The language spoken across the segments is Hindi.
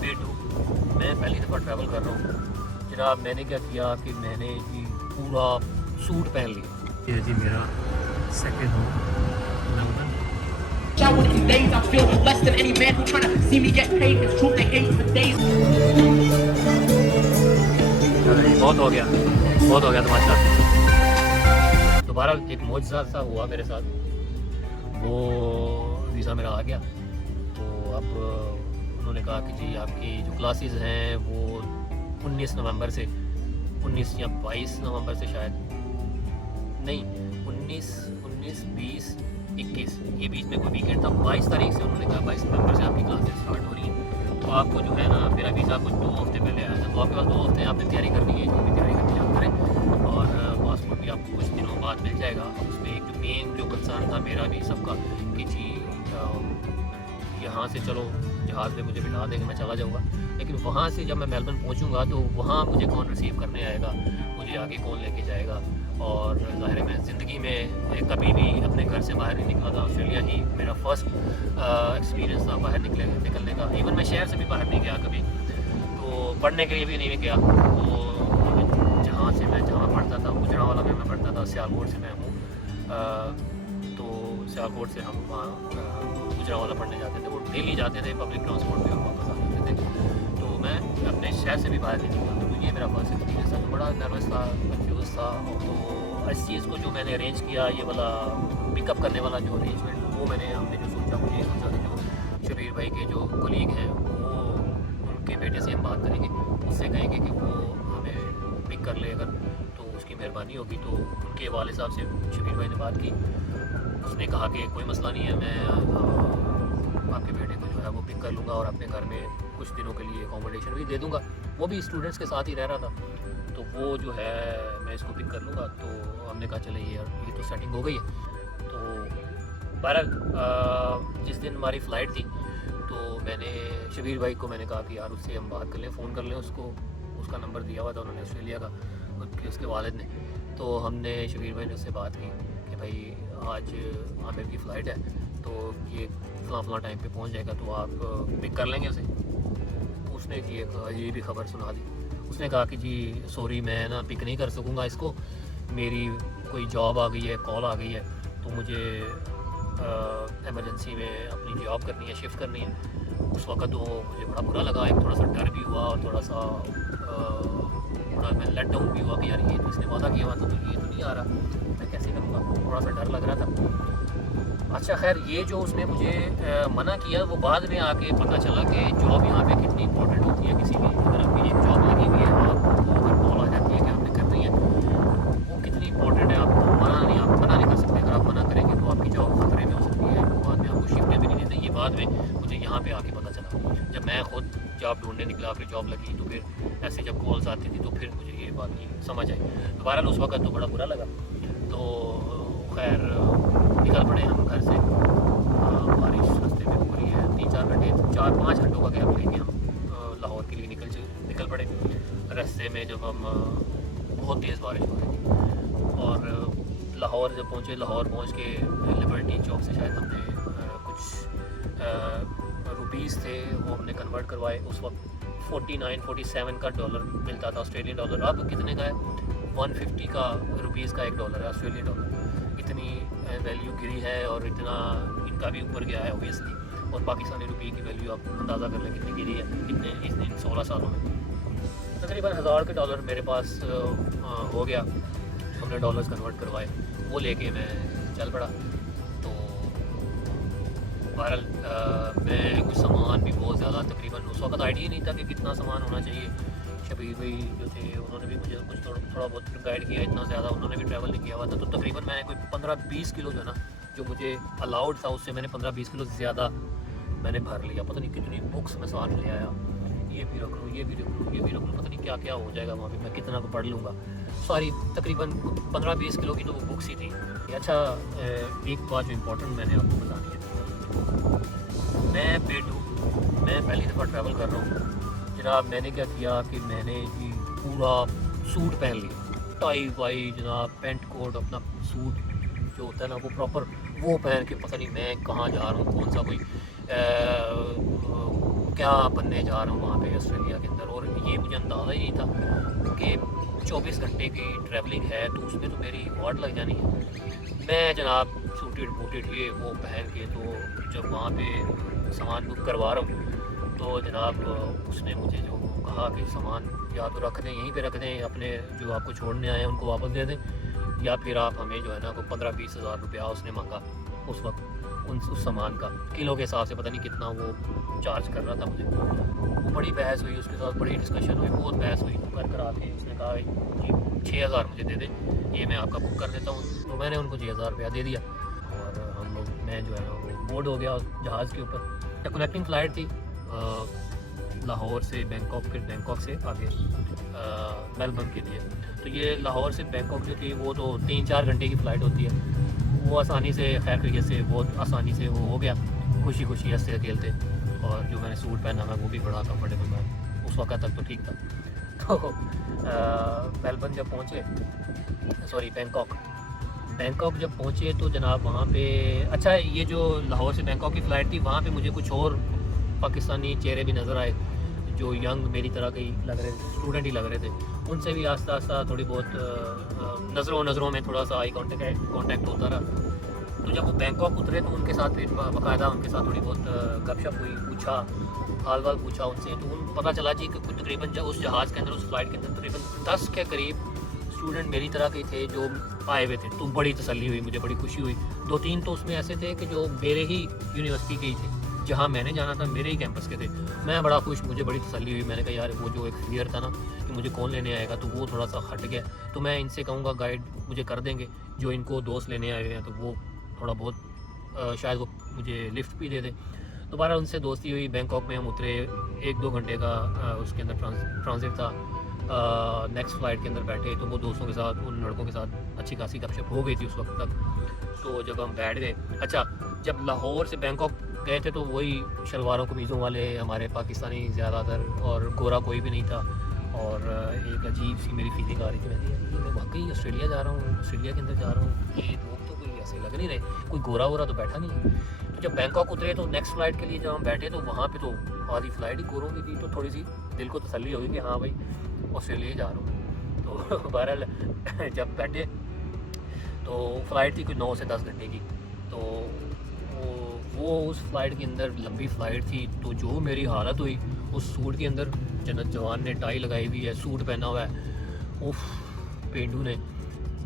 पेटू, मैं पहली दफ़ा ट्रैवल कर रहा हूँ जनाब। मैंने क्या किया कि मैंने जी पूरा सूट पहन लिया। ये जी मेरा second home Melbourne. Showered in days, I feel less than any man who tryna see me get paid. His truth they hate for days. बहुत हो गया तमाशा। दोबारा एक मौजज़ा सा हुआ मेरे साथ, वो वीज़ा मेरा आ गया। तो अब उन्होंने कहा कि जी आपकी जो क्लासेस हैं वो 19 नवंबर से 19 या 22 नवंबर से शायद नहीं 19, 20, 21 ये बीच में कोई वीकेंड था। 22 तारीख से उन्होंने कहा 22 नवंबर से आपकी क्लासेस स्टार्ट हो रही हैं। तो आपको जो है ना मेरा वीज़ा कुछ 2 हफ्ते पहले आया था, तो आपके पास 2 हफ्ते आपने तैयारी करनी है, जो भी तैयारी करनी है आप करें। और पासपोर्ट भी आपको कुछ दिनों बाद मिल जाएगा। उसमें एक जो मेन जो कंसर्न था मेरा भी सबका कि जी यहाँ से चलो जहाज़ पे मुझे बिठा देंगे, मैं चला जाऊँगा, लेकिन वहाँ से जब मैं मेलबर्न पहुँचूँगा तो वहाँ मुझे कौन रिसीव करने आएगा, मुझे आगे कौन लेके जाएगा। और ज़ाहिर है मैं ज़िंदगी में कभी भी अपने घर से बाहर नहीं निकला था। ऑस्ट्रेलिया ही मेरा फर्स्ट एक्सपीरियंस था बाहर निकलने का। इवन मैं शहर से भी बाहर नहीं गया कभी, तो पढ़ने के लिए भी नहीं गया। तो जहाँ पढ़ता था गुजरांवाला में मैं पढ़ता था, सियालकोट से मैं हूँ, तो सियालकोट से हम वहाँ गुजरांवाला पढ़ने जाते थे। वो डेली जाते थे, पब्लिक ट्रांसपोर्ट पे हम वापस आ जाते थे। तो मैं अपने शहर से भी बाहर नहीं निकला। तो ये मेरा फर्स्ट एक्सपीरियंस था, तो बड़ा नर्वस था, कंफ्यूज था। तो इस चीज़ को जो मैंने अरेंज किया, ये वाला पिकअप करने वाला जो अरेंजमेंट, वो हमने जो सोचा, मुझे ये सोचा कि जो शबीर भाई के जो कोलीग हैं वो उनके बेटे से हम बात करेंगे, उससे कहेंगे कि वो हमें पिक कर ले, अगर तो उसकी मेहरबानी होगी। तो उनके वाले साहब से शबीर भाई ने बात की, उसने कहा कि कोई मसला नहीं है, मैं आपके बेटे को जो है वो पिक कर लूँगा और अपने घर में कुछ दिनों के लिए अकोमोडेशन भी दे दूँगा। वो भी स्टूडेंट्स के साथ ही रह रहा था, तो वो जो है मैं इसको पिक कर लूँगा। तो हमने कहा चले ये तो सेटिंग हो गई है। तो बहरहाल जिस दिन हमारी फ़्लाइट थी तो मैंने शबीर भाई को मैंने कहा कि यार उससे हम बात कर लें, फ़ोन कर लें उसको। उसका नंबर दिया हुआ था उन्होंने ऑस्ट्रेलिया का, उसके वालिद ने। तो हमने शबीर भाई ने उससे बात की कि भाई आज आमिर की फ़्लाइट है, तो ये फ़लाँ टाइम पे पहुंच जाएगा, तो आप पिक कर लेंगे उसे। उसने जी एक ये भी ख़बर सुना दी। उसने कहा कि जी सॉरी मैं ना पिक नहीं कर सकूँगा इसको, मेरी कोई जॉब आ गई है, कॉल आ गई है, तो मुझे एमरजेंसी में अपनी जॉब करनी है, शिफ्ट करनी है। उस वक्त तो मुझे बड़ा बुरा लगा, एक थोड़ा सा डर भी हुआ और थोड़ा सा थोड़ा मैं लेट डाउन भी हुआ कि यार ये तो इसने वादा किया हुआ था, तो ये तो नहीं आ रहा, मैं कैसे करूँगा। थोड़ा सा डर लग रहा था। अच्छा खैर, ये जो उसने मुझे मना किया, वो बाद में आके पता चला कि जॉब यहाँ पे कितनी इंपॉर्टेंट होती है। किसी भी अगर आपकी एक जॉब लगी हुई है, आपको अगर कॉल आ जाती है कि आपने करनी है, वो कितनी इंपॉर्टेंट है, आप मना नहीं कर सकते। अगर आप मना करेंगे तो आपकी जॉब खतरे में हो सकती है, बाद में आपको शिफ्टें भी नहीं देते। ये बाद में मुझे यहाँ पे आके पता चला, जब मैं खुद जॉब ढूंढने निकला, फिर जॉब लगी, तो फिर ऐसे जब कॉल्स आती थी तो फिर मुझे ये बात की समझ आई। तो बहरहाल उस वक्त तो बड़ा बुरा लगा। तो खैर निकल पड़े हम घर से। बारिश रास्ते में हो रही है, 4-5 घंटों का गैप लेके हम लाहौर के लिए निकल पड़े। रास्ते में जब हम बहुत तेज़ बारिश हो रही थी, और लाहौर जब पहुँचे, लाहौर पहुँच के लिबर्टी चौक से शायद हमने कुछ रुपीज़ थे वो हमने कन्वर्ट करवाए। उस वक्त 47 का डॉलर मिलता था, ऑस्ट्रेलियन डॉलर। अब कितने का है? 150 का रुपीज़ का $1 है, ऑस्ट्रेलियन डॉलर। इतनी वैल्यू गिरी है और इतना इनका भी ऊपर गया है ओबियसली। और पाकिस्तानी रुपये की वैल्यू आप अंदाज़ा कर लें कितनी गिरी है इन 16 सालों में। तकरीबन $1000 मेरे पास हो गया। हमने डॉलर्स कन्वर्ट करवाए, वो लेके मैं चल पड़ा। तो बहरहाल मैं कुछ सामान भी बहुत ज़्यादा, तकरीबन उस वक्त आइडिया नहीं था कि कितना सामान होना चाहिए। शबीर भाई जो थे उन्होंने भी मुझे कुछ थोड़ा बहुत गाइड किया, इतना ज़्यादा उन्होंने भी ट्रैवल नहीं किया हुआ था। तो तकरीबन मैंने कोई 15-20 किलो जो है ना, जो मुझे अलाउड था, उससे मैंने 15-20 किलो ज़्यादा मैंने भर लिया। पता नहीं कितनी बुक्स मैं साथ ले आया, ये भी रख लूँ, ये भी रख लूँ, ये भी रख लूँ, पता नहीं क्या क्या हो जाएगा वहाँ पे, मैं कितना को पढ़ लूँगा। सारी तकरीबन 15-20 किलो की तो वो बुक्स ही थी। अच्छा एक बात जो इम्पोर्टेंट मैंने आपको बतानी है, मैं पहली दफ़ा ट्रैवल कर रहा हूँ जनाब। मैंने क्या किया कि मैंने जी पूरा सूट पहन लिया, टाई वाई जनाब, पेंट कोट, अपना सूट जो होता है ना वो प्रॉपर, वो पहन के पता नहीं मैं कहाँ जा रहा हूँ, कौन सा कोई क्या बनने जा रहा हूँ वहाँ पे ऑस्ट्रेलिया के अंदर। और ये मुझे अंदाज़ा ही नहीं था कि 24 घंटे की ट्रैवलिंग है, तो उसमें तो मेरी वाट लग जानी है। मैं जनाब सूटेड बूटेड ये वो पहन के, तो जब वहाँ पे सामान बुक करवा रहा हूँ तो जनाब उसने मुझे जो कहा कि सामान या तो रख दें, यहीं पे रख दें, अपने जो आपको छोड़ने आए हैं उनको वापस दे दें, या फिर आप हमें जो है ना को 15-20 हज़ार रुपया उसने मांगा उस वक्त उस सामान का किलो के हिसाब से, पता नहीं कितना वो चार्ज कर रहा था मुझे। वो बड़ी बहस हुई उसके साथ, बड़ी डिस्कशन हुई, बहुत बहस हुई। तो कर आके उसने कहा कि 6,000 मुझे दे दें, ये मैं आपका बुक कर देता हूँ। तो मैंने उनको 6,000 रुपया दे दिया और हम लोग, मैं जो है ना वो बोर्ड हो गया जहाज़ के ऊपर। कनेक्टिंग फ़्लाइट थी लाहौर से बैंकॉक, फिर बैंकॉक से आगे मेलबर्न के लिए। तो ये लाहौर से बैंकॉक जो थी वो तो 3-4 घंटे की फ़्लाइट होती है। वो आसानी से, खैर खैरियत से, बहुत आसानी से वो हो गया, खुशी खुशी हंसते खेलते। और जो मैंने सूट पहना था वो भी बड़ा कंफर्टेबल था, उस वक्त तक तो ठीक था। तो मेलबर्न जब पहुँचे, सॉरी बैंकॉक जब पहुँचे तो जनाब वहाँ पे, अच्छा ये जो लाहौर से बैंकॉक की फ़्लाइट थी वहाँ पे मुझे कुछ और पाकिस्तानी चेहरे भी नज़र आए जो यंग मेरी तरह के ही लग रहे थे, स्टूडेंट ही लग रहे थे। उनसे भी आस्ता आस्ता थोड़ी बहुत नज़रों में थोड़ा सा आई कांटेक्ट होता रहा। तो जब वो बैंकॉक उतरे तो उनके साथ फिर बाकायदा उनके साथ थोड़ी बहुत गपशप हुई, पूछा हाल वाल पूछा उनसे। तो पता चला जी कि तकरीबन जब उस जहाज़ के अंदर, उस फ्लाइट के अंदर तकरीबन 10 के करीब स्टूडेंट मेरी तरह के थे जो आए हुए थे। तो बड़ी तसल्ली हुई, मुझे बड़ी खुशी हुई। 2-3 तो उसमें ऐसे थे कि जो मेरे ही यूनिवर्सिटी के ही थे, जहाँ मैंने जाना था मेरे ही कैंपस के थे। मैं बड़ा खुश, मुझे बड़ी तसल्ली हुई। मैंने कहा यार वो जो एक फियर था ना कि मुझे कौन लेने आएगा, तो वो थोड़ा सा हट गया। तो मैं इनसे कहूँगा गाइड मुझे कर देंगे, जो इनको दोस्त लेने आए हुए हैं, तो वो थोड़ा बहुत शायद वो मुझे लिफ्ट भी दे दें। दोबारा उनसे दोस्ती हुई। बैंकॉक में हम उतरे, 1-2 घंटे का उसके अंदर ट्रांजिट था। नेक्स्ट फ़्लाइट के अंदर बैठे तो वो दोस्तों के साथ, उन लड़कों के साथ अच्छी खासी गपशप हो गई थी उस वक्त तक। तो जब हम बैठ गए, अच्छा जब लाहौर से बैंकॉक गए थे तो वही शलवारों कमीज़ों वाले हमारे पाकिस्तानी ज़्यादातर, और गोरा कोई भी नहीं था। और एक अजीब सी मेरी फीलिंग आ रही थी, मैं वाकई ऑस्ट्रेलिया जा रहा हूँ, ऑस्ट्रेलिया के अंदर जा रहा हूँ। ये लोग तो कोई ऐसे लग नहीं रहे, कोई गोरा वोरा तो बैठा नहीं। तो जब बैंकॉक उतरे तो नेक्स्ट फ़्लाइट के लिए जब हम बैठे तो वहाँ पे तो आधी फ़्लाइट ही गोरों की थी। तो थोड़ी सी दिल को तसल्ली होगी कि हाँ भाई ऑस्ट्रेलिया जा रहा हूँ। तो बहरहाल जब बैठे तो फ़्लाइट थी कोई 9 से 10 घंटे की। तो वो उस फ्लाइट के अंदर लंबी फ़्लाइट थी। तो जो मेरी हालत हुई उस सूट के अंदर, जन्नत जवान ने टाई लगाई हुई है, सूट पहना हुआ है, उफ पेंडू ने,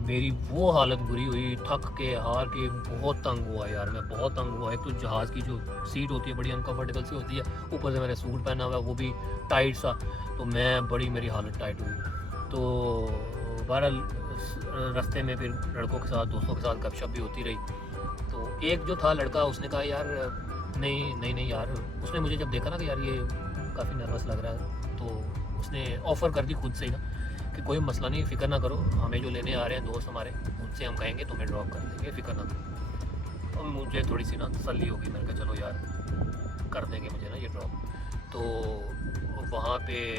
मेरी वो हालत बुरी हुई, थक के हार के बहुत तंग हुआ यार, मैं बहुत तंग हुआ। एक तो जहाज़ की जो सीट होती है बड़ी अनकम्फर्टेबल सी होती है, ऊपर से मैंने सूट पहना हुआ वो भी टाइट सा, तो मेरी हालत टाइट हुई। तो बहरहाल रास्ते में फिर लड़कों के साथ, दोस्तों के साथ गपशप भी होती रही। तो एक जो था लड़का, उसने कहा यार नहीं यार, उसने मुझे जब देखा ना कि यार ये काफ़ी नर्वस लग रहा है, तो उसने ऑफ़र कर दी खुद से ही ना कि कोई मसला नहीं, फ़िक्र ना करो, हमें जो लेने आ रहे हैं दोस्त हमारे, उनसे हम कहेंगे तुम्हें ड्रॉप कर देंगे, फ़िक्र ना करो। और मुझे थोड़ी सी ना तसल्ली होगी, मैंने कहा चलो यार कर देंगे मुझे ना ये ड्रॉप। तो वहाँ पे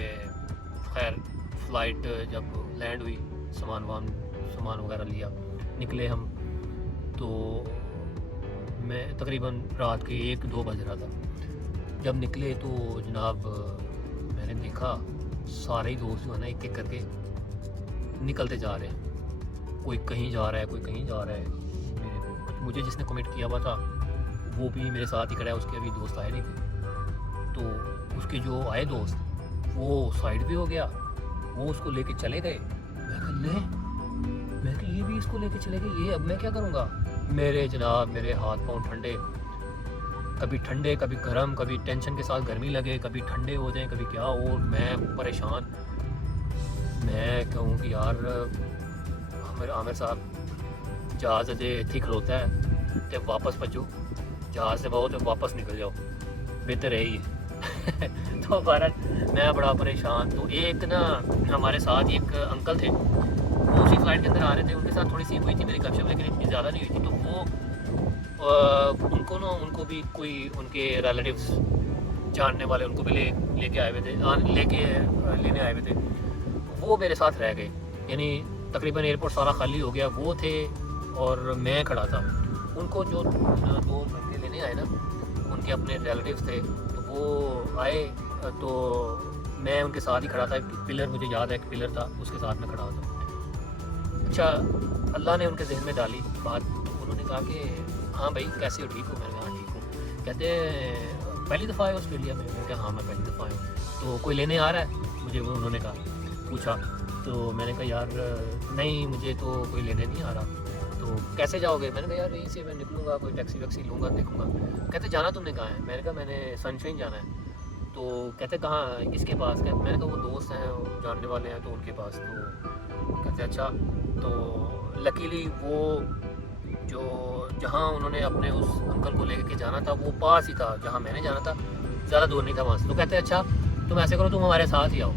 खैर फ़्लाइट जब लैंड हुई, सामान वगैरह लिया, निकले हम। तो मैं तकरीबन रात के 1-2 बज रहा था जब निकले। तो जनाब मैंने देखा सारे ही दोस्त जो है ना एक एक करके निकलते जा रहे हैं, कोई कहीं जा रहा है, कोई कहीं जा रहा है। मुझे जिसने कमिट किया हुआ था वो भी मेरे साथ ही खड़ा है, उसके अभी दोस्त आए नहीं थे। तो उसके जो आए दोस्त वो साइड पे हो गया, वो उसको लेके चले गए। मैं कि ये भी इसको लेके चले गए, ये अब मैं क्या करूँगा। मेरे हाथ पाँव ठंडे, कभी गर्म, कभी टेंशन के साथ गर्मी लगे, कभी ठंडे हो जाएं, कभी क्या हो। मैं परेशान, मैं कहूँ कि यार आमिर साहब जहाज़ अजे इतनी खलोता है तो वापस भजो, जहाज़ से बहुत वापस निकल जाओ, बेहतर है ये। तो भारत मैं बड़ा परेशान। तो एक ना हमारे साथ एक अंकल थे, वो उसी फ्लाइट के अंदर आ रहे थे, उनके साथ थोड़ी सी हुई थी मेरी गपशप, लेकिन इतनी ज़्यादा नहीं हुई थी। तो वो उनको भी कोई उनके रिलेटिव्स जानने वाले उनको भी लेके आए हुए थे, लेने आए हुए थे। वो मेरे साथ रह गए, यानी तकरीबन एयरपोर्ट सारा खाली हो गया, वो थे और मैं खड़ा था। उनको जो 2 लड़के लेने आए ना, उनके अपने रिलेटिव्स थे, तो वो आए तो मैं उनके साथ ही खड़ा था। एक पिलर मुझे याद है, एक पिलर था, उसके साथ में खड़ा होता। अच्छा, अल्लाह ने उनके जहन में डाली बात। उन्होंने कहा कि हाँ भाई कैसे हो, ठीक हो? मैंने कहा हाँ ठीक हूँ। कहते पहली दफ़ा आए ऑस्ट्रेलिया में? मैंने कहा हाँ मैं पहली दफ़ा आया हूँ। तो कोई लेने आ रहा है मुझे? वो उन्होंने कहा, पूछा। तो मैंने कहा यार नहीं, मुझे तो कोई लेने नहीं आ रहा। तो कैसे जाओगे? मैंने कहा यार यहीं से मैं निकलूँगा, कोई टैक्सी वैक्सी लूँगा, देखूँगा। कहते जाना तुमने कहाँ है? मैंने कहा मैंने सनशाइन जाना है। तो कहते कहाँ, किसके पास? कहते मैंने कहा वो दोस्त हैं, वो जानने वाले हैं तो उनके पास। तो कहते अच्छा। तो लकीली वो जो जहाँ उन्होंने अपने उस अंकल को लेके जाना था वो पास ही था जहाँ मैंने जाना था, ज़्यादा दूर नहीं था वहाँ से। तो कहते अच्छा तुम ऐसे करो, तुम हमारे साथ ही आओ।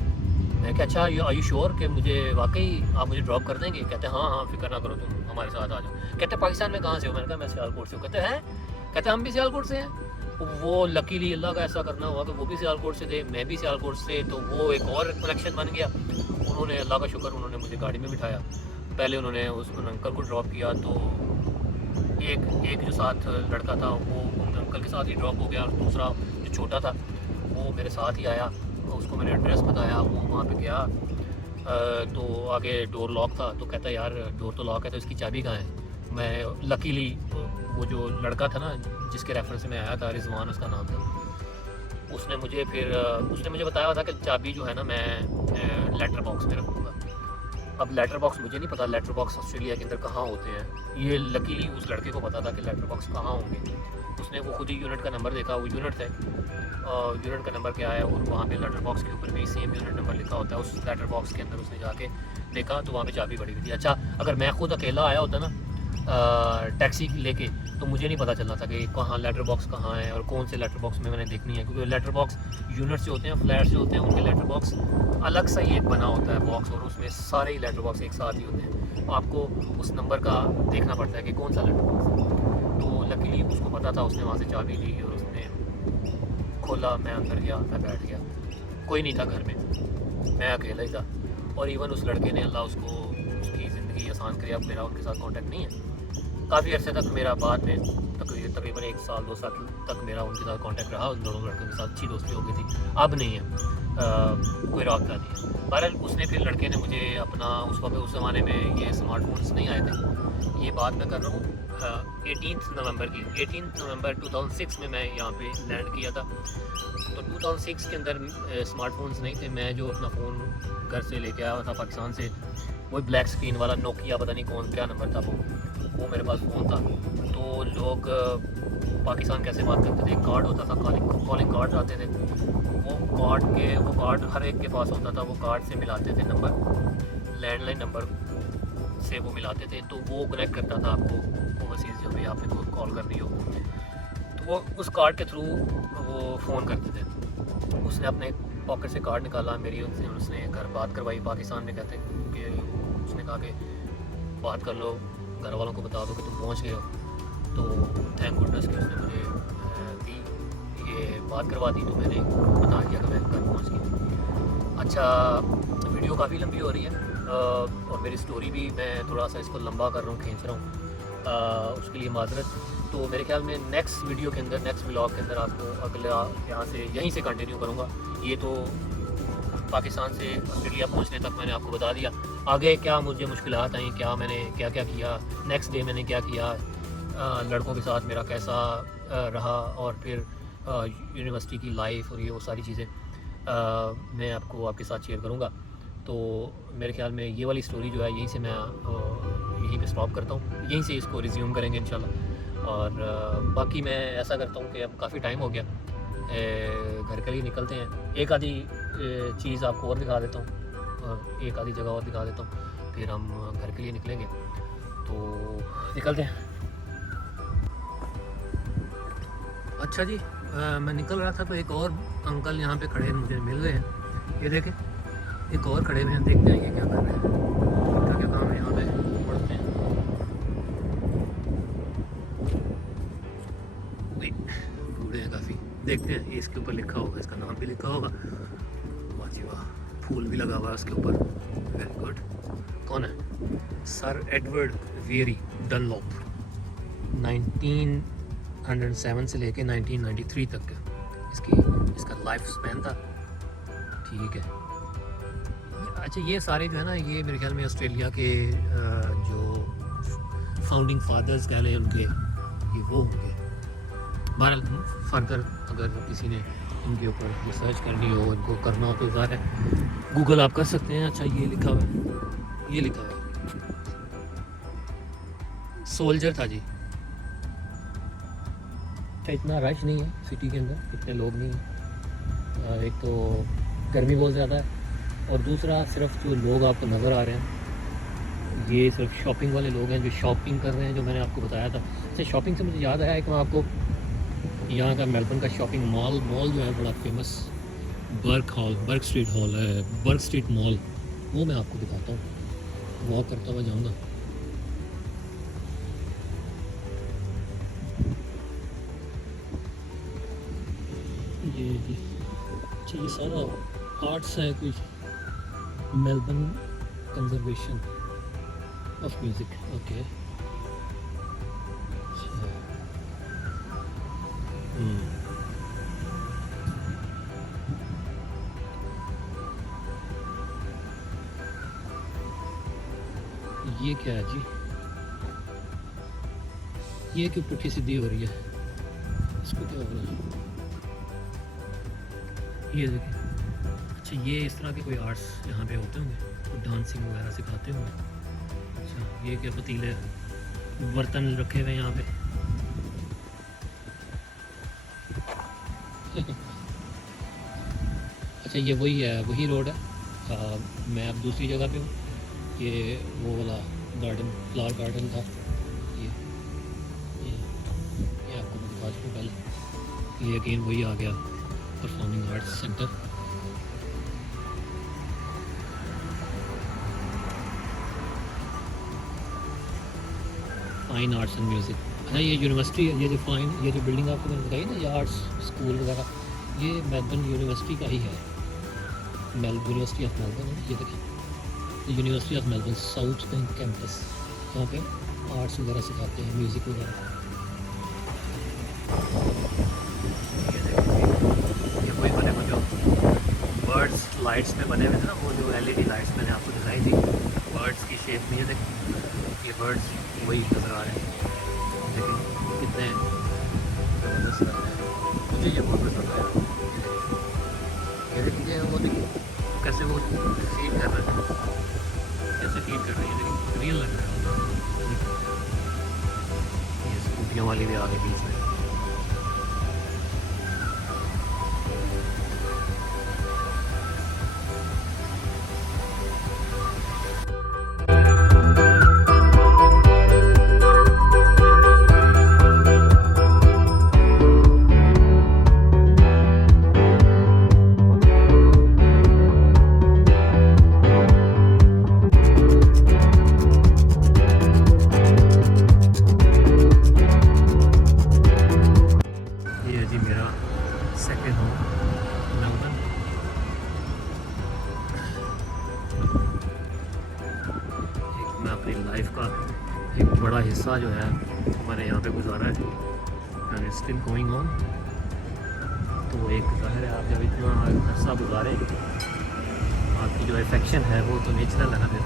मैं कहा अच्छा आर यू श्योर कि मुझे वाकई आप मुझे ड्रॉप कर देंगे? कहते हाँ हाँ फिक्र ना करो, तुम हमारे साथ आ जाओ। कहते पाकिस्तान में कहाँ से हो? मैंने कहा मैं सियालकोट से हूँ। कहते हैं? कहते हम भी सियालकोट से हैं। वो लकीली अल्लाह का ऐसा करना हुआ कि वो भी सियालकोट से थे, मैं भी सियालकोट से, तो वो एक और कनेक्शन बन गया। उन्होंने अल्लाह का शुक्र, उन्होंने मुझे गाड़ी में बिठाया। पहले उन्होंने उस अंकल को ड्रॉप किया, तो एक जो साथ लड़का था वो उन अंकल के साथ ही ड्रॉप हो गया, और दूसरा जो छोटा था वो मेरे साथ ही आया। उसको मैंने एड्रेस बताया, वो वहाँ पे गया। तो आगे डोर लॉक था। तो कहता यार डोर तो लॉक है तो इसकी चाबी कहाँ है? मैं लकीली वो जो लड़का था ना जिसके रेफरेंस से मैं आया था, रिजवान उसका नाम था, उसने मुझे बताया हुआ था कि चाबी जो है ना मैं लेटर बॉक्स में रखूँगा। अब लेटर बॉक्स मुझे नहीं पता लेटर बॉक्स ऑस्ट्रेलिया के अंदर कहाँ होते हैं, ये लकीली उस लड़के को पता था कि लेटर बॉक्स कहाँ होंगे। उसने वो खुद ही यूनिट का नंबर देखा, वो यूनिट थे, यूनिट का नंबर क्या है, और वहाँ पे लेटर बॉक्स के ऊपर भी सेम यूनिट नंबर लिखा होता है। उस लेटर बॉक्स के अंदर उसने जाके देखा तो वहाँ पे चाबी पड़ी हुई थी। अच्छा, अगर मैं खुद अकेला आया होता ना टैक्सी लेके, तो मुझे नहीं पता चलना था कि कहाँ लेटर बॉक्स कहाँ है और कौन से लेटर बॉक्स में मैंने देखनी है, क्योंकि लेटर बॉक्स यूनिट से होते हैं, फ्लैट से होते हैं, उनके लेटर बॉक्स अलग सा ही एक बना होता है बॉक्स, और उसमें सारे ही लेटर बॉक्स एक साथ ही होते हैं। तो आपको उस नंबर का देखना पड़ता है कि कौन सा लेटर बॉक्स है। तो लकीली उसको पता था, उसने वहाँ से चाबी ली और उसने खोला। मैं अंदर गया, मैं बैठ गया, कोई नहीं था घर में, मैं अकेला ही था। और इवन उस लड़के ने, अल्लाह उसको उसकी ज़िंदगी आसान करे, अब मेरा उनके साथ कॉन्टेक्ट नहीं है। काफ़ी अर्से तक मेरा बाद में तकरीबन 1 साल 2 साल तक मेरा उनके साथ कॉन्टेक्ट रहा, उन दोनों लड़कों के साथ अच्छी दोस्ती हो गई थी। अब नहीं है, कोई रब्ता नहीं है। बहरहाल उसने फिर लड़के ने मुझे अपना, उस ज़माने में ये स्मार्टफोन्स नहीं आए थे, ये बात मैं कर रहा हूँ 18 नवंबर की, 18 नवंबर 2006 में मैं यहाँ पे लैंड किया था। तो 2006 के अंदर स्मार्टफोन्स नहीं थे। मैं जो अपना फ़ोन घर से लेके आया था पाकिस्तान से, वही ब्लैक स्क्रीन वाला नोकिया, पता नहीं कौन क्या नंबर था वो मेरे पास फ़ोन था। तो लोग पाकिस्तान कैसे बात करते थे, कार्ड होता था, कॉलिंग कार्ड आते थे, वो कार्ड हर एक के पास होता था, वो कार्ड से मिलाते थे नंबर, लैंडलाइन नंबर से वो मिलाते थे, तो वो कनेक्ट करता था आपको ओवरसीज़ जो भी आपने कोई कॉल करनी हो, तो वो उस कार्ड के थ्रू वो फ़ोन करते थे। उसने अपने पॉकेट से कार्ड निकाला मेरी, उसने घर बात करवाई पाकिस्तान में, कहते कि उसने कहा कि बात कर लो, घर वालों को बता दो कि तुम पहुंच गए हो। तो थैंक गुडनेस कि उसने मुझे ये बात करवा दी, तो मैंने बता दिया कि मैं घर पहुंच गया। अच्छा, वीडियो काफ़ी लंबी हो रही है और मेरी स्टोरी भी मैं थोड़ा सा इसको लंबा कर रहा हूँ, खींच रहा हूँ, उसके लिए माजरत। तो मेरे ख्याल में नेक्स्ट वीडियो के अंदर, नेक्स्ट व्लॉग के अंदर आपको अगला यहाँ से यहीं से कंटिन्यू करूँगा। ये तो पाकिस्तान से ऑस्ट्रेलिया पहुंचने तक मैंने आपको बता दिया। आगे क्या मुझे मुश्किलात आई, क्या मैंने क्या किया, नेक्स्ट डे मैंने क्या किया, लड़कों के साथ मेरा कैसा रहा, और फिर यूनिवर्सिटी की लाइफ और ये वो सारी चीज़ें मैं आपको आपके साथ शेयर करूँगा। तो मेरे ख्याल में ये वाली स्टोरी जो है यहीं से मैं यहीं पे स्टॉप करता हूँ, यहीं से इसको रिज्यूम करेंगे इंशाल्लाह। और बाकी मैं ऐसा करता हूँ कि अब काफ़ी टाइम हो गया, घर के लिए निकलते हैं। एक आधी चीज़ आपको और दिखा देता हूँ, एक आधी जगह और दिखा देता हूँ, फिर हम घर के लिए निकलेंगे। तो निकलते हैं। अच्छा जी, मैं निकल रहा था तो एक और अंकल यहाँ पे खड़े मुझे मिल गए हैं। ये देखें, एक और खड़े हुए हैं, देखते हैं ये क्या कर रहे हैं, क्या काम है यहाँ पे, पढ़ते हैं। बूढ़े हैं काफ़ी, देखते हैं। ये इसके ऊपर लिखा होगा, इसका नाम भी लिखा होगा, वाह जी वाह, फूल भी लगा हुआ है उसके ऊपर, वेरी गुड। कौन है? सर एडवर्ड वेरी डनलॉप, 1907 से लेके 1993 तक के इसका लाइफ स्पैन था। ठीक है, अच्छा ये सारे जो है ना, ये मेरे ख्याल में ऑस्ट्रेलिया के जो फाउंडिंग फादर्स कह लें उनके, ये वो होंगे। बहरहाल फर्दर अगर किसी ने इनके ऊपर रिसर्च करनी हो, इनको करना हो, तो ज़ाहिर है गूगल आप कर सकते हैं। अच्छा ये लिखा हुआ है, ये लिखा हुआ है सोल्जर था जी। अच्छा इतना रश नहीं है सिटी के अंदर, इतने लोग नहीं हैं। एक तो गर्मी बहुत ज़्यादा है, और दूसरा सिर्फ जो लोग आपको नज़र आ रहे हैं ये सिर्फ शॉपिंग वाले लोग हैं जो शॉपिंग कर रहे हैं, जो मैंने आपको बताया था। अच्छा शॉपिंग से मुझे याद आया कि मैं आपको यहाँ का मेलबर्न का शॉपिंग मॉल जो है बड़ा फेमस, बर्ग स्ट्रीट मॉल, वो मैं आपको दिखाता हूँ। वॉक करता हुआ जाऊँगा। ये जी, अच्छा ये सारा आर्ट्स है, कुछ Melbourne conservation of music. Okay ये क्या है जी, ये क्यों पुट्ठी सीधी हो रही है, इसको क्या हो रहा है? ये देखिए, अच्छा ये इस तरह के कोई आर्ट्स यहाँ पे होते होंगे, तो डांसिंग वगैरह सिखाते होंगे। अच्छा ये क्या पतीले बर्तन रखे हुए यहाँ पे। अच्छा ये वही है, वही रोड है। मैं अब दूसरी जगह पे हूँ। ये वो वाला गार्डन, फ्लावर गार्डन था। ये आपको मैं दिखा चुका पहले। ये अगेन वही आ गया, performing arts centre. Fine arts and music. अच्छा ये यूनिवर्सिटी, ये जो बिल्डिंग आपको मैंने बताई ना, ये आर्ट्स स्कूल वगैरह, ये मेलबर्न यूनिवर्सिटी का ही है। यूनिवर्सिटी ऑफ मेलबर्न है, ये देखिए, university of Melbourne south bank campus, जहाँ पे आर्ट्स वगैरह सिखाते हैं, म्यूज़िक वगैरह। ये वही बने हुए जो बर्ड्स लाइट्स में बने हुए थे ना, वो जो LED लाइट्स मैंने आपको दिखाई थी बर्ड्स की शेप में। ये देखिए, ये बर्ड्स वही नज़र आ रहे हैं। देखिए कितने ज़बरदस्त लग रहे हैं, मुझे ये बहुत पसंद आया। ये देखिए वो देखिए कैसे वो फीड कर रहे हैं, कैसे फीड कर रही है, लेकिन रियल लग रहा है। ये स्कूटियों वाली भी आ गई बीच में। अपनी लाइफ का एक बड़ा हिस्सा जो है मैंने यहाँ पे गुजारा है, एंड स्टिल गोइंग ऑन। तो एक ज़ाहिर है, आप जब इतना अर्सा गुजारें, आपकी जो अफेक्शन है वो तो नेचुरल है ना। फिर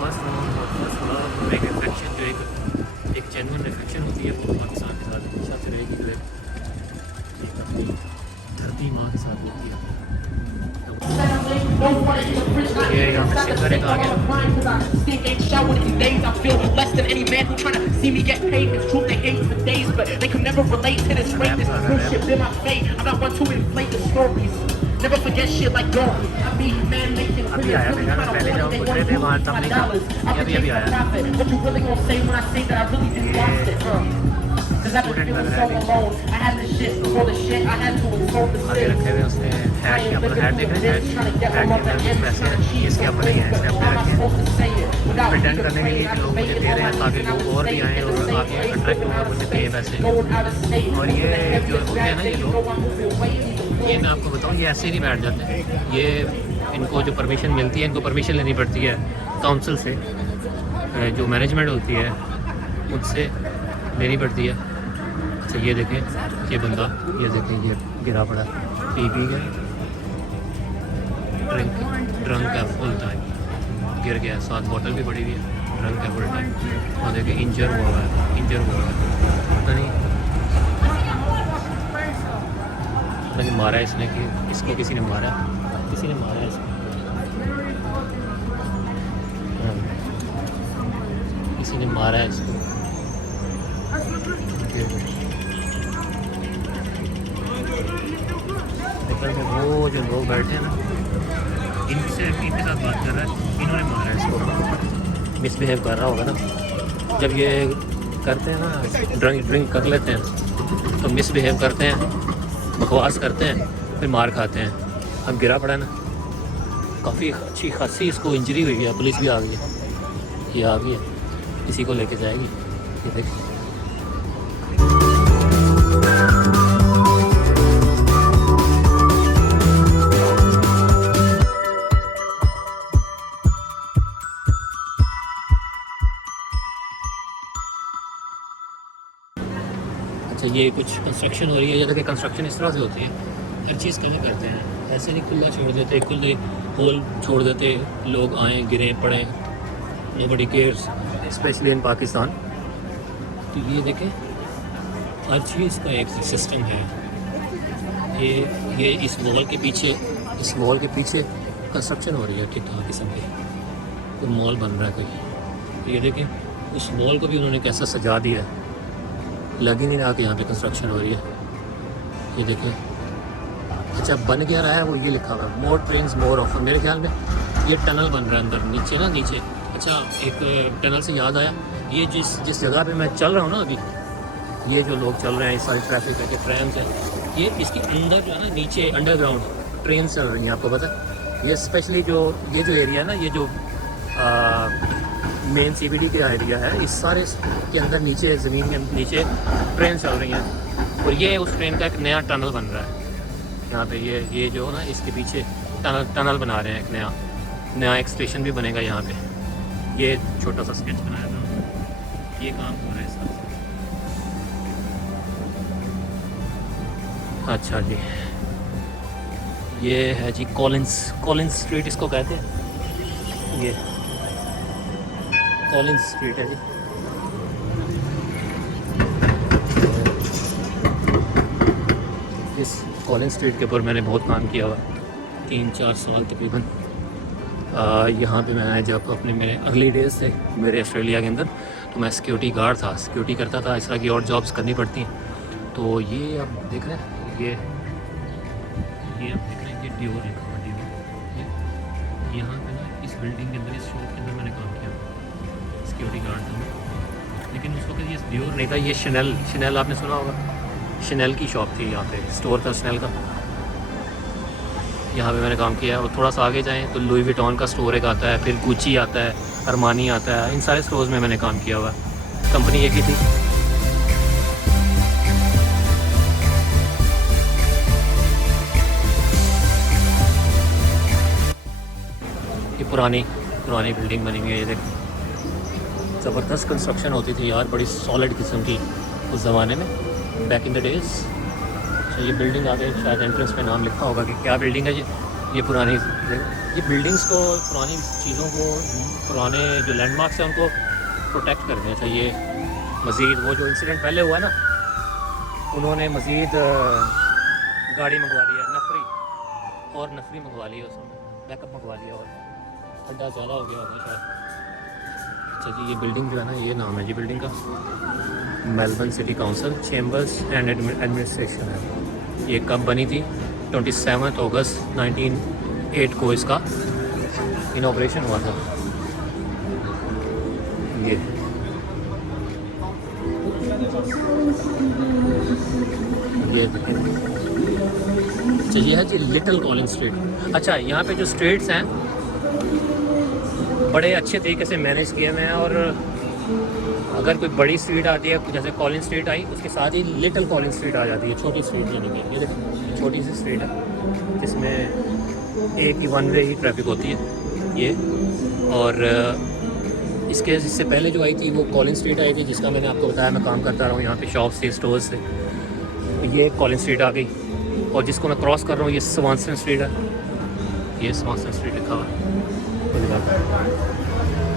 फर्स्ट लव एक अफेक्शन जो एक जेन्युइन अफेक्शन होती है, वो पाकिस्तान के साथ हमेशा से रहेगी, जो एक अपनी धरती माँ के साथ होती है। ये यहाँ पे सिंगर एक आ गया। I feel less than any man who trying to see me get paid. It's truth they hate for days, but they can never relate to this rate. This bullshit been my fate. I'm not one to inflate the stories. Never forget shit like Dory. I be man making अभी आया मेरा, पहले जब गुजरे थे वहाँ तब नहीं था, अभी आया। What you really gonna say when I say that I really just lost it? Cause I've been feeling so alone. I had this shit before the shit. I had to absorb the आगे shit. रखे हुए उसने हैड के अपना हैड देख रहे हैं, हैड के अंदर पैसे इसके अपने ही हैं, इसने अपने रखे हैं प्रिटेंड करने के लिए कि लोग मुझे दे रहे हैं ताकि लोग और भी आएँ और आगे अट्रैक्ट हों, मुझे पे पैसे। और ये जो होते हैं ना ये लोग, ये मैं आपको बताऊँ, ये ऐसे नहीं बैठ जाते, ये इनको जो परमिशन मिलती है, इनको परमिशन लेनी पड़ती है काउंसिल से, जो मैनेजमेंट होती है उनसे लेनी पड़ती है। अच्छा ये देखें, ये बंदा, ये देखें, ये गिरा पड़ा, पी के ड्रंक है फुल टाइम, गिर गया, साथ बोतल भी पड़ी हुई है, ड्रंक है फुल टाइम। और देखें इंजर हुआ है, पता नहीं मारा है इसने, कि इसको किसी ने मारा है, इसको किसी ने मारा है इसको। वो जो लोग बैठे हैं ना, इनके साथ बात कर रहा है, इन्होंने मारा है इसको, मिसबिहेव कर रहा होगा ना। जब ये करते हैं ना, ड्रिंक कर लेते हैं तो मिसबिहेव करते हैं, बकवास करते हैं, फिर मार खाते हैं। अब गिरा पड़ा ना, काफ़ी अच्छी खासी इसको इंजरी हुई है, पुलिस भी आ गई है, ये आ गई है, किसी को लेके जाएगी। ये देखिए अच्छा, ये कुछ कंस्ट्रक्शन हो रही है। ये देखिए कंस्ट्रक्शन इस तरह से होती है, हर चीज़ कहीं करते हैं, ऐसे नहीं खुला छोड़ देते, खुले होल छोड़ देते, लोग आएँ गिरें पड़ें, nobody cares, specially in Pakistan. तो ये देखें हर चीज़ का एक सिस्टम है। ये इस मॉल के पीछे कंस्ट्रक्शन हो रही है ठीक ठाक किस्म की, कोई मॉल बन रहा है कोई। ये देखें उस मॉल को भी उन्होंने कैसा सजा दिया है, लग ही नहीं रहा कि यहाँ पे कंस्ट्रक्शन हो रही है। ये देखें, अच्छा बन क्या रहा है वो ये लिखा हुआ है, मोर ट्रेन्स मोर ऑफर। मेरे ख्याल में ये टनल बन रहा है अंदर नीचे ना, नीचे। अच्छा एक टनल से याद आया, ये जिस जगह पे मैं चल रहा हूँ ना अभी, ये जो लोग चल रहे हैं, इस सारी ट्रैफिक है, ट्रेन है, ये इसके अंदर जो है ना, नीचे अंडरग्राउंड ट्रेन चल रही हैं, आपको पता है। ये स्पेशली ये जो एरिया है ना, ये जो मेन CBD का एरिया है, इस सारे के अंदर नीचे ज़मीन के नीचे ट्रेन चल रही हैं, और ये उस ट्रेन का एक नया टनल बन रहा है यहाँ पे। ये जो ना इसके पीछे टनल बना रहे हैं, एक नया एक स्टेशन भी बनेगा यहाँ पे। ये छोटा सा स्केच बनाया था, ये काम हो रहा है इस तरह से। अच्छा जी, ये है जी कॉलिंस स्ट्रीट इसको कहते हैं, ये कॉलिंस स्ट्रीट है जी। इस कॉलिंस स्ट्रीट के ऊपर मैंने बहुत काम किया हुआ, 3-4 साल तकरीबन। यहाँ पे मैं जब मेरे अर्ली डेज थे मेरे ऑस्ट्रेलिया के अंदर, तो मैं सिक्योरिटी गार्ड था, सिक्योरिटी करता था, इस तरह की और जॉब्स करनी पड़ती हैं। तो ये आप देख रहे हैं, ये आप देख रहे हैं कि ड्योर लिखा हुआ, ड्योर। यहाँ पे ना इस बिल्डिंग के अंदर, इस शॉप के अंदर मैंने काम किया, सिक्योरिटी गार्ड था। लेकिन उस वक्त ये ड्योर नहीं था, ये शनेल आपने सुना होगा, शनेल की शॉप थी यहाँ पे, स्टोर था शनेल का। यहाँ पे मैंने काम किया। और थोड़ा सा आगे जाएँ तो लुई विटॉन का स्टोर एक आता है, फिर गुची आता है, अरमानी आता है, इन सारे स्टोर्स में मैंने काम किया हुआ। कंपनी एक ही थी। ये पुरानी बिल्डिंग बनी हुई है, ये देख, ज़बरदस्त कंस्ट्रक्शन होती थी यार, बड़ी सॉलिड किस्म की उस ज़माने में, बैक इन द डेज़। अच्छा ये बिल्डिंग आगे शायद एंट्रेंस पे नाम लिखा होगा कि क्या बिल्डिंग है ये पुरानी। ये बिल्डिंग्स को, पुरानी चीज़ों को, पुराने जो लैंडमार्क्स हैं उनको प्रोटेक्ट करना चाहिए। मज़ीद वो जो इंसिडेंट पहले हुआ ना, उन्होंने मज़ीद गाड़ी मंगवा ली है, नफरी मंगवा ली है, उसमें बैकअप मंगवा लिया, और खड्डा ज़्यादा हो गया होगा शायद। अच्छा जी ये बिल्डिंग जो है ना, ये नाम है जी बिल्डिंग का, Melbourne city council chambers and administration है। ये कब बनी थी? 27 अगस्त 1908 को इसका इनॉग्रेशन हुआ था। ये अच्छा ये है जी लिटिल कॉलिंस स्ट्रीट। अच्छा यहाँ पे जो स्ट्रीट्स हैं बड़े अच्छे तरीके से मैनेज किए हुए हैं, और अगर कोई बड़ी स्ट्रीट आती है जैसे कॉलिंस स्ट्रीट आई, उसके साथ ही लिटिल कॉलिंस स्ट्रीट आ जाती है, छोटी स्ट्रीट यानी कि ये देखो छोटी सी स्ट्रीट है जिसमें एक ही वन वे ही ट्रैफिक होती है ये, और इससे पहले जो आई थी वो कॉलिन स्ट्रीट आई थी, जिसका मैंने आपको बताया मैं काम करता रहा हूँ यहाँ पे शॉप से, स्टोर्स से। ये कॉलिन स्ट्रीट आ गई, और जिसको मैं क्रॉस कर रहा हूँ ये स्वानसन स्ट्रीट है। ये स्वानसन स्ट्रीट लिखा हुआ है।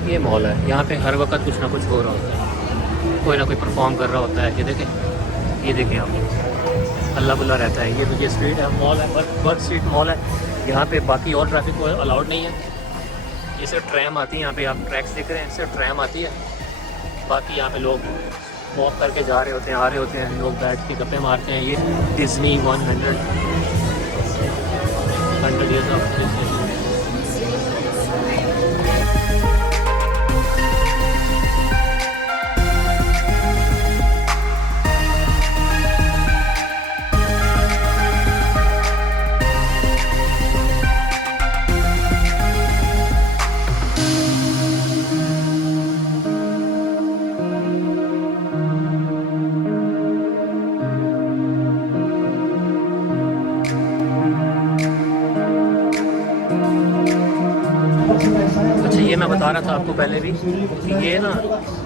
ये मॉल है, यहाँ पे हर वक्त कुछ ना कुछ हो रहा होता है, कोई ना कोई परफॉर्म कर रहा होता है। ये देखें आप, अल्लाह बुल्ला रहता है। ये स्ट्रीट है, मॉल है, बर्ड स्ट्रीट मॉल है। यहाँ पे बाकी और ट्रैफिक को अलाउड नहीं है। ये सिर्फ ट्रैम आती है, यहाँ पे आप ट्रैक्स देख रहे हैं, सिर्फ ट्रैम आती है। बाकी यहाँ पे लोग वॉक करके जा रहे होते हैं, आ रहे होते हैं, लोग बैठ के गप्पे मारते हैं। ये डिज़नी 100 ईयर्स ऑफ ये मैं बता रहा था आपको पहले भी कि ये ना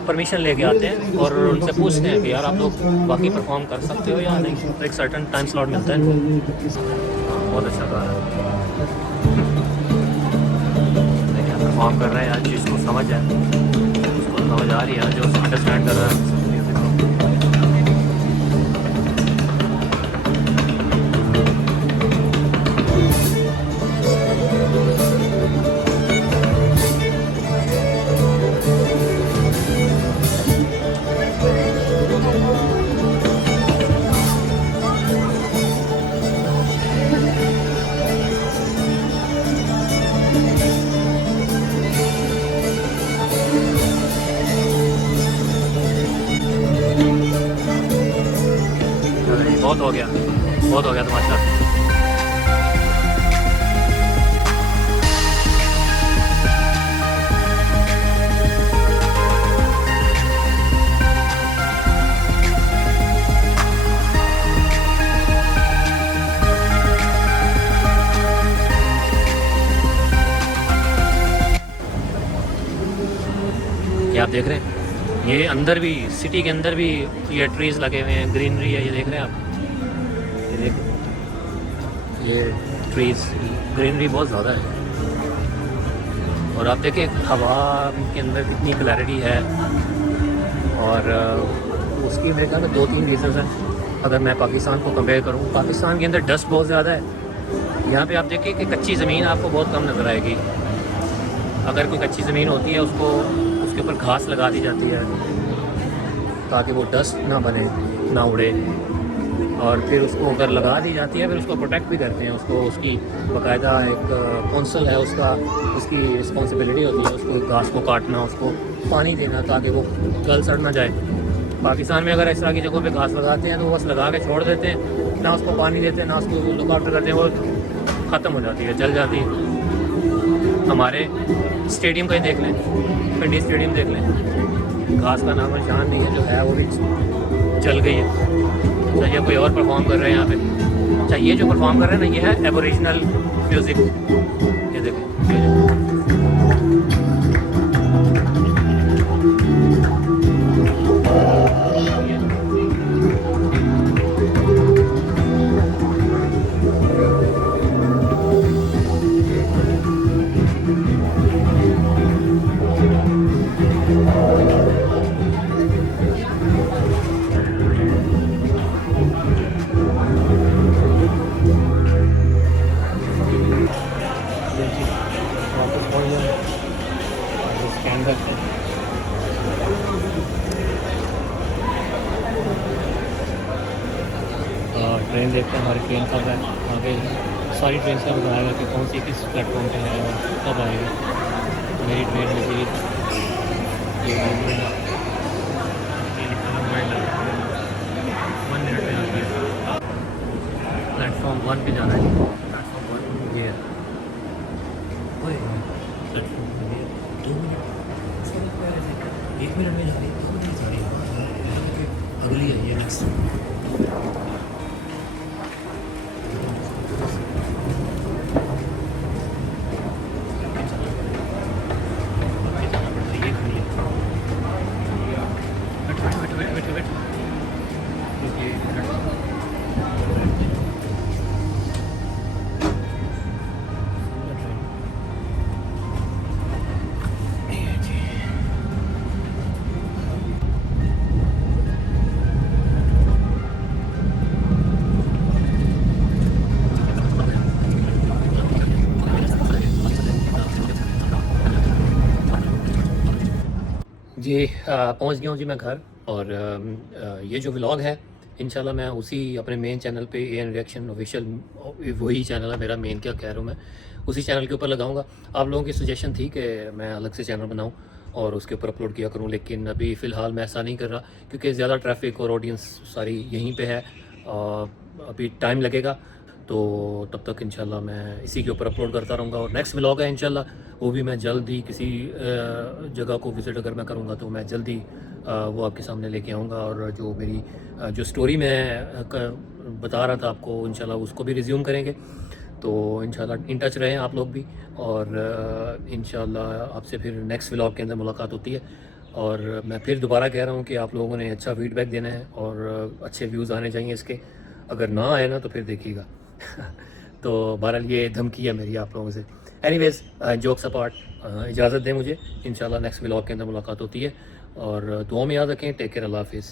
परमिशन लेके आते हैं और उनसे पूछते हैं कि यार आप लोग बाकी परफॉर्म कर सकते हो या नहीं। तो एक सर्टन टाइम स्लॉट मिलता है। बहुत अच्छा गा रहा है, परफॉर्म कर रहे हैं यार, जिसको समझ है उसको समझ आ रही है, जो अंडरस्टैंड कर रहा है। बहुत हो गया तुम्हारे साथ। ये आप देख रहे हैं, ये अंदर भी, सिटी के अंदर भी ये ट्रीज लगे हुए हैं, ग्रीनरी है। ये देख रहे हैं आप, ये ट्रीज, ग्रीनरी बहुत ज़्यादा है। और आप देखें हवा के अंदर कितनी क्लैरिटी है। और उसकी मेरे ख्याल में 2-3 रीज़न्स हैं। अगर मैं पाकिस्तान को कंपेयर करूँ, पाकिस्तान के अंदर डस्ट बहुत ज़्यादा है। यहाँ पे आप देखिए कि कच्ची ज़मीन आपको बहुत कम नज़र आएगी। अगर कोई कच्ची ज़मीन होती है उसको, उसके ऊपर घास लगा दी जाती है ताकि वो डस्ट ना बने, ना उड़े। और फिर उसको अगर लगा दी जाती है फिर उसको प्रोटेक्ट भी करते हैं। उसको, उसकी बाकायदा एक कौंसल है, उसकी रिस्पॉन्सिबिलिटी होती है उसको घास को काटना, उसको पानी देना ताकि वो गल सड़ ना जाए। पाकिस्तान में अगर इस तरह की जगहों पे घास लगाते हैं तो बस लगा के छोड़ देते हैं, ना उसको पानी देते हैं, ना उसको लुक आफ्टर करते हैं, वो ख़त्म हो जाती है, जल जाती है। हमारे स्टेडियम का ही देख लें, पिंडी स्टेडियम देख लें, घास का नाम निशान नहीं है, जो है वो भी जल गई है। चाहिए कोई और परफॉर्म कर रहे हैं यहाँ पे। चाहिए जो परफॉर्म कर रहे हैं ना, ये है एबोरिजिनल म्यूज़िक। ये देखें, ट्रेन देखते हैं हमारी ट्रेन कब है। आगे सारी ट्रेन का बताएगा कि कौन सी किस प्लेटफॉर्म पे है और कब आएगी। मेरी ट्रेन मुझे 1 मिनट में आती है। प्लेटफॉर्म 1 पे जाना है। प्लेटफॉर्म 1 ये है। प्लेटफॉर्म 2 मिनट, 1 मिनट में जा रही है, 2 मिनट जा रही है। अगली है ये नेक्स्ट। ये खड़ी है। जी पहुंच गया हूँ जी मैं घर। और ये जो व्लॉग है इंशाल्लाह मैं उसी अपने मेन चैनल पे एन रिएक्शन ऑफिशियल, वही चैनल है मेरा मेन, क्या कह रहा हूँ मैं, उसी चैनल के ऊपर लगाऊंगा। आप लोगों की सजेशन थी कि मैं अलग से चैनल बनाऊं और उसके ऊपर अपलोड किया करूं, लेकिन अभी फ़िलहाल मैं ऐसा नहीं कर रहा क्योंकि ज़्यादा ट्रैफिक और ऑडियंस सारी यहीं पे है। अभी टाइम लगेगा, तो तब तक इंशाल्लाह मैं इसी के ऊपर अपलोड करता रहूँगा। और नेक्स्ट व्लॉग है इंशाल्लाह, वो भी मैं जल्द ही किसी जगह को विज़िट अगर मैं करूँगा तो मैं जल्दी वो आपके सामने लेके आऊँगा। और जो मेरी जो स्टोरी मैं बता रहा था आपको, इंशाल्लाह उसको भी रिज्यूम करेंगे। तो इंशाल्लाह इन टच रहें आप लोग भी, और इंशाल्लाह आपसे फिर नेक्स्ट व्लॉग के अंदर मुलाकात होती है। और मैं फिर दोबारा कह रहा हूँ कि आप लोगों ने अच्छा फीडबैक देना है और अच्छे व्यूज़ आने चाहिए इसके। अगर ना आए ना तो फिर देखिएगा। तो बहरहाल ये धमकी है मेरी आप लोगों से। एनीवेज जोक्स अपार्ट, इजाज़त दें मुझे, इंशाल्लाह नेक्स्ट व्लॉग के अंदर मुलाकात होती है। और दुआ में याद रखें। टेक केयर, अल्लाह हाफिज़।